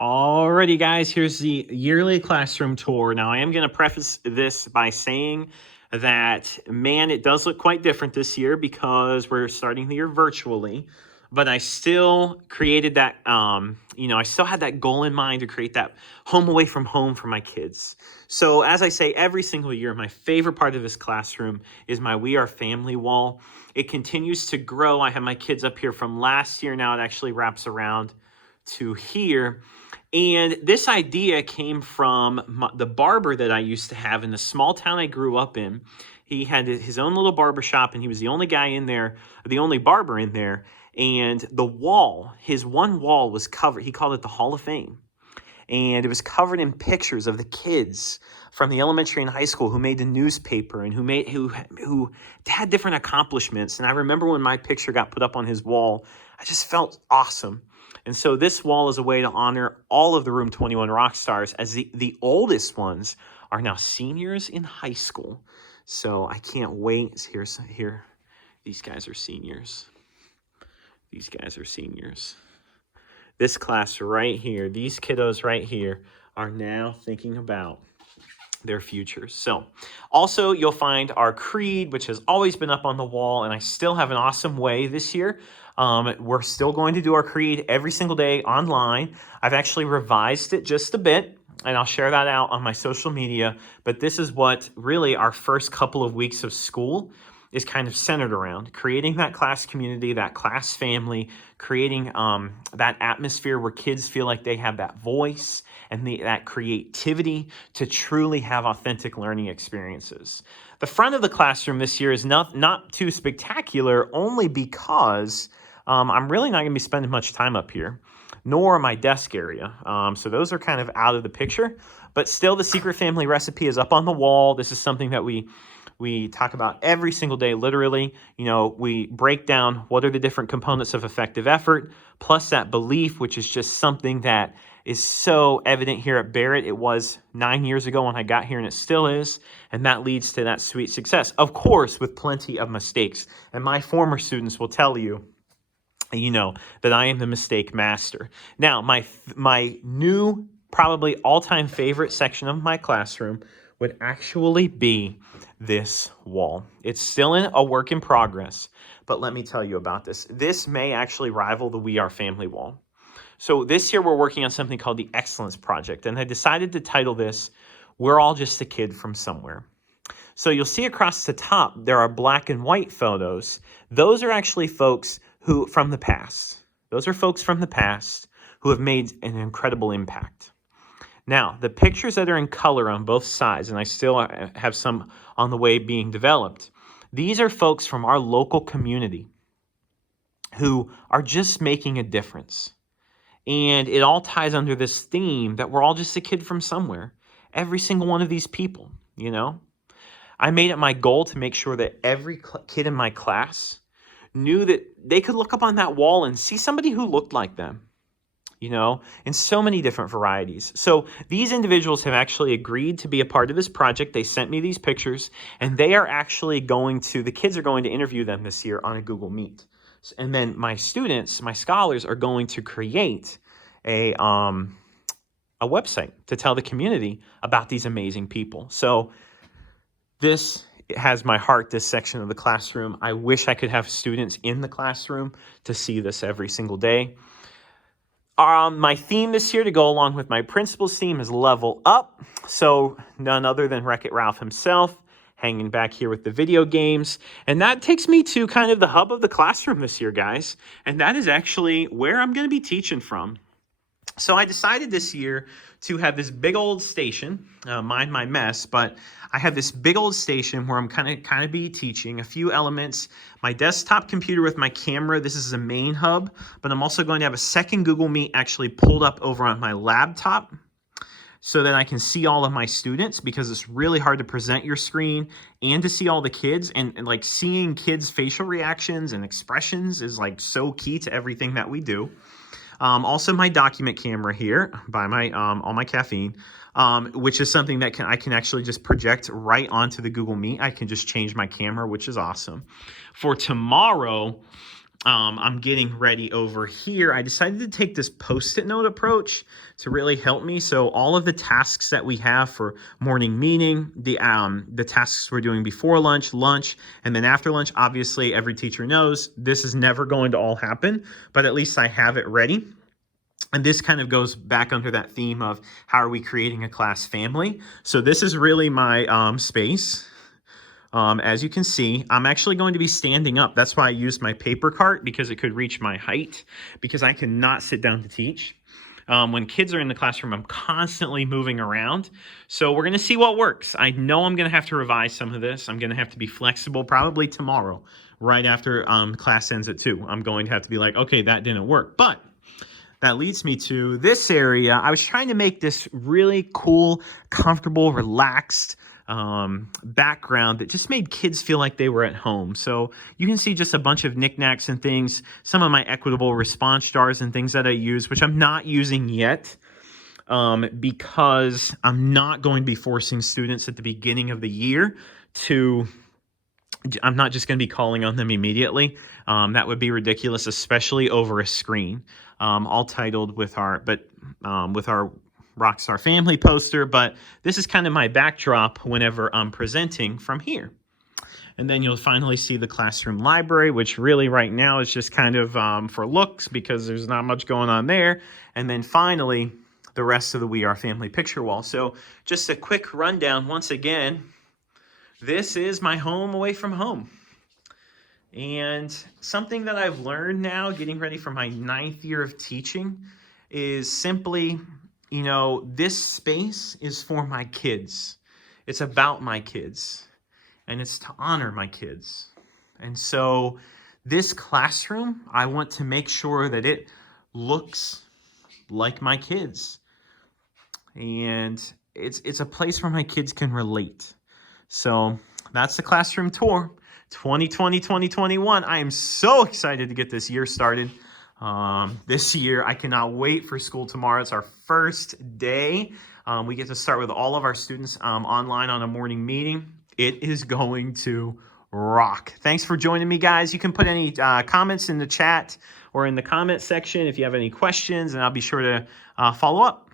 Alrighty, guys, here's the yearly classroom tour. Now, I am going to preface this by saying that, man, it does look quite different this year because we're starting the year virtually. But I still created that, I still had that goal in mind to create that home away from home for my kids. So as I say every single year, my favorite part of this classroom is my We Are Family wall. It continues to grow. I have my kids up here from last year. Now it actually wraps around to here. And this idea came from the barber that I used to have in the small town I grew up in. He had his own little barber shop, and he was the only guy in there, the only barber in there. And the wall, his one wall was covered. He called it the Hall of Fame. And it was covered in pictures of the kids from the elementary and high school who made the newspaper and who had different accomplishments. And I remember when my picture got put up on his wall, I just felt awesome. And so this wall is a way to honor all of the Room 21 rock stars, as the oldest ones are now seniors in high school. So I can't wait. Here, these guys are seniors. These guys are seniors. This class right here, these kiddos right here are now thinking about their futures. So also you'll find our creed, which has always been up on the wall, and I still have an awesome way this year. We're still going to do our creed every single day online. I've actually revised it just a bit, and I'll share that out on my social media. But this is what really our first couple of weeks of school is kind of centered around: creating that class community, that class family, creating that atmosphere where kids feel like they have that voice and that creativity to truly have authentic learning experiences. The front of the classroom this year is not too spectacular, only because I'm really not going to be spending much time up here, nor my desk area. So those are kind of out of the picture. But still, the secret family recipe is up on the wall. This is something that we talk about every single day, literally. We break down what are the different components of effective effort, plus that belief, which is just something that is so evident here at Barrett. It was 9 years ago when I got here, and it still is. And that leads to that sweet success, of course, with plenty of mistakes. And my former students will tell you, that I am the mistake master. Now, my new, probably all-time favorite section of my classroom would actually be this wall. It's still a work in progress, but let me tell you about this. This may actually rival the We Are Family wall. So this year we're working on something called the Excellence Project, and I decided to title this, We're All Just a Kid from Somewhere. So you'll see across the top, there are black and white photos. Those are actually folks from the past. Those are folks from the past who have made an incredible impact. Now, the pictures that are in color on both sides, and I still have some on the way being developed, these are folks from our local community who are just making a difference. And it all ties under this theme that we're all just a kid from somewhere. Every single one of these people, I made it my goal to make sure that every kid in my class knew that they could look up on that wall and see somebody who looked like them, in so many different varieties. So these individuals have actually agreed to be a part of this project. They sent me these pictures, and they are actually the kids are going to interview them this year on a Google Meet. And then my students, my scholars, are going to create a website to tell the community about these amazing people. So this has my heart, this section of the classroom. I wish I could have students in the classroom to see this every single day. My theme this year, to go along with my principal's theme, is Level Up. So none other than Wreck-It Ralph himself, hanging back here with the video games. And that takes me to kind of the hub of the classroom this year, guys. And that is actually where I'm going to be teaching from. So I decided this year to have this big old station, mind my mess, but I have this big old station where I'm kind of be teaching a few elements. My desktop computer with my camera, this is a main hub, but I'm also going to have a second Google Meet actually pulled up over on my laptop so that I can see all of my students, because it's really hard to present your screen and to see all the kids, and like seeing kids' facial reactions and expressions is like so key to everything that we do. Also my document camera here by all my caffeine, which is something that I can actually just project right onto the Google Meet. I can just change my camera, which is awesome. For tomorrow, I'm getting ready over here. I decided to take this Post-it note approach to really help me. So all of the tasks that we have for morning meeting, the tasks we're doing before lunch, and then after lunch, obviously every teacher knows this is never going to all happen, but at least I have it ready. And this kind of goes back under that theme of how are we creating a class family. So this is really my space. As you can see, I'm actually going to be standing up. That's why I used my paper cart, because it could reach my height, because I cannot sit down to teach. When kids are in the classroom, I'm constantly moving around. So we're going to see what works. I know I'm going to have to revise some of this. I'm going to have to be flexible probably tomorrow, right after class ends at 2. I'm going to have to be like, okay, that didn't work. But that leads me to this area. I was trying to make this really cool, comfortable, relaxed background that just made kids feel like they were at home. So you can see just a bunch of knickknacks and things, some of my equitable response jars and things that I use, which I'm not using yet because I'm not going to be forcing students at the beginning of the year to... I'm not just going to be calling on them immediately. That would be ridiculous, especially over a screen, all titled with our Rockstar Family poster. But this is kind of my backdrop whenever I'm presenting from here. And then you'll finally see the classroom library, which really right now is just kind of for looks because there's not much going on there. And then finally, the rest of the We Are Family picture wall. So just a quick rundown once again. This is my home away from home. And something that I've learned now, getting ready for my 9th year of teaching, is simply, this space is for my kids. It's about my kids. And it's to honor my kids. And so this classroom, I want to make sure that it looks like my kids. And it's a place where my kids can relate. So that's the classroom tour, 2020-2021. I am so excited to get this year started. This year, I cannot wait for school tomorrow. It's our first day. We get to start with all of our students online on a morning meeting. It is going to rock. Thanks for joining me, guys. You can put any comments in the chat or in the comment section if you have any questions, and I'll be sure to follow up.